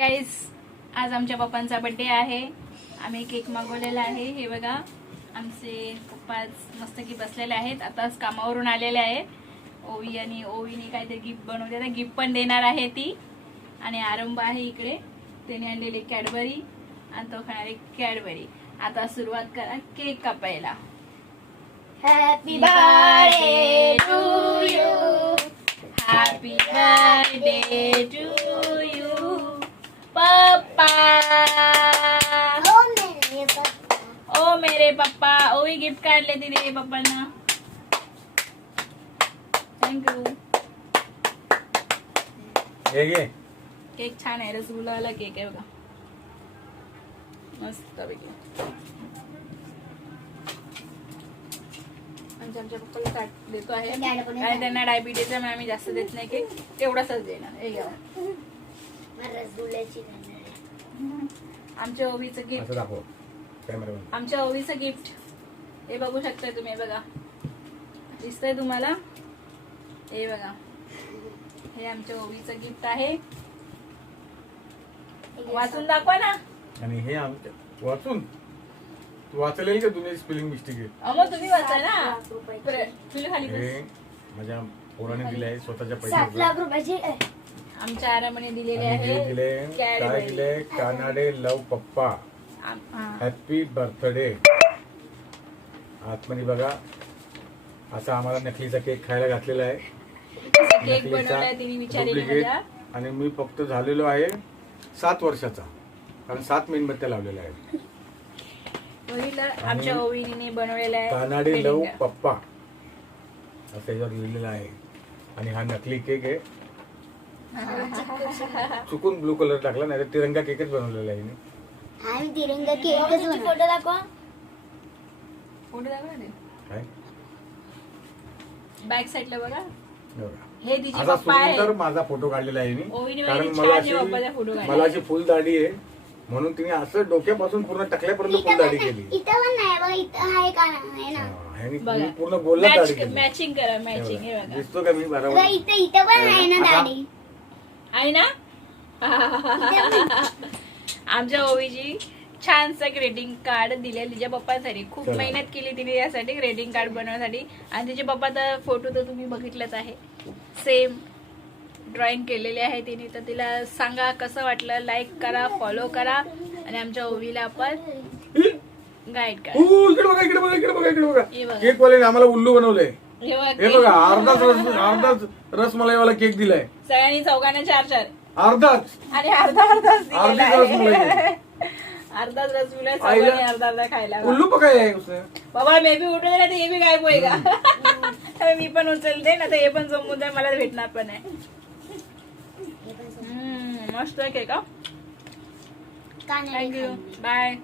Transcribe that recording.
गाईस, आज आमच्या पप्पांचा बर्थडे आहे. आम्ही केक मागवलेला आहे. हे बघा, आमचे पप्पा मस्त की बसलेले आहेत. आताच कामावरून आलेले आहे. ओवी आणि ओवीने काहीतरी गिफ्ट बनवले, तर गिफ्ट पण देणार आहे ती. आणि आरंभ आहे इकडे, त्याने आणलेले कॅडबरी आणि तो खाणारे कॅडबरी. आता सुरुवात करा केक कापायला. Happy birthday to you, happy birthday to you पप्पा. ओ मेरे पप्पा. ओवी गिफ्ट काढले तिने पप्पांना. थँक्यू. केक छान आहे, रसगुल्लावाला केक आहे बघा, मस्त पैकी. आमच्या पप्पाला काट देतो आहे, कारण त्यांना डायबिटीज आहे, आम्ही जास्त देत नाही केक, तेवढाच देणार. हे घ्या आमच्या ओवीचं गिफ्ट. आमच्या ओवीचं गिफ्ट हे बघू शकताय तुम्ही. बघा, दिसतंय तुम्हाला? हे बघा, हे आमच्या ओवीचं गिफ्ट आहे. वाचून दाखवा ना. आणि हे आमच्या वाचून वाचले का तुम्ही? स्पेलिंग मिस्टेक आहे. मग तुम्ही वाचाय ना. तुला खाली हे माझ्या पोराने दिले आहे स्वतःच्या 7 लाख रुपयाचे. आमच्या आरामाने दिलेले आणि हे दिले आहे काय दिले? कानाडे लव पप्पा, हॅपी बर्थडे. आतमध्ये बघा, असा आम्हाला नकलीचा केक खायला घातलेला आहे. केक बनवलाय तिने विचारलेली माझ्या. आणि मी फक्त झालेलो आहे 7 वर्षाचा, कारण 7 मेणबत्त्या लावलेल्या आहेत. आमच्या ओवीने बनवलेला आहे कानाडे लव पप्पा असं याच्यावर लिहिलेलं आहे. आणि हा नकली केक आहे. चुकून ब्लू कलर टाकला, नाही तर तिरंगा केकच बनवलेला आहे. आम्ही तिरंगा केकच. फोटो दाखवा. फोटो दाखवा ना. काय बॅक साईडला बघा. बघा, हे तिचे असा पप्पा आहे. सुंदर माझा फोटो काढलेला आहे मी. ओवीने कारण छान मला आहे पप्पाचा फोटो अशी काढला. मला अशी फुल दाढी आहे, म्हणून तिने असं डोक्यापासून पूर्ण टकल्यापर्यंत फुल दाढी केली. इथं पण नाही बघा, इथं आहे का नाही ना. ह्यानी बघा. पूर्ण गोलला दाढी केली. मॅचिंग करा, मॅचिंग. हे बघा, दिसतो का मी बघा, बरोबर? इथं पण आहे ना दाढी. आहे ना. आमच्या ओवीची छानसं ग्रेटिंग कार्ड दिले तिच्या पप्पासाठी. खूप चला. मेहनत केली तिने यासाठी, ग्रेटिंग कार्ड बनवण्यासाठी. आणि तिचे पप्पाचा फोटो तर तुम्ही बघितलाच आहे, सेम ड्रॉइंग केलेली आहे तिने. तर तिला सांगा कसं वाटलं, लाईक करा, फॉलो करा आणि आमच्या ओवीला आपण गाईड करा. इकडे बघा, इकडे बघा, इकडे बघा, इकडे बघा. हे बघा. केक वाले आम्हाला उल्लू बनवलंय. हे बघा, हे बघा, अर्धाच रसमलाईवाला केक दिलाय. सगळ्यांनी चौघांना 4-4 अर्धाच आणि अर्धाच दिलेला अर्धीच रसमलाई आहे. आहे. अर्धाच रसगुल्ला आईला- सगळ्यांनी अर्धा खायला. उल्लू पकाय आहे उसने. बाबा मे बी उठून ना, हे बी गायब होईल का? मी पण उचलते ना, तर हे पण जमून जाईल, मला भेटणार पण आहे. मस्त केक. Thank you, bye.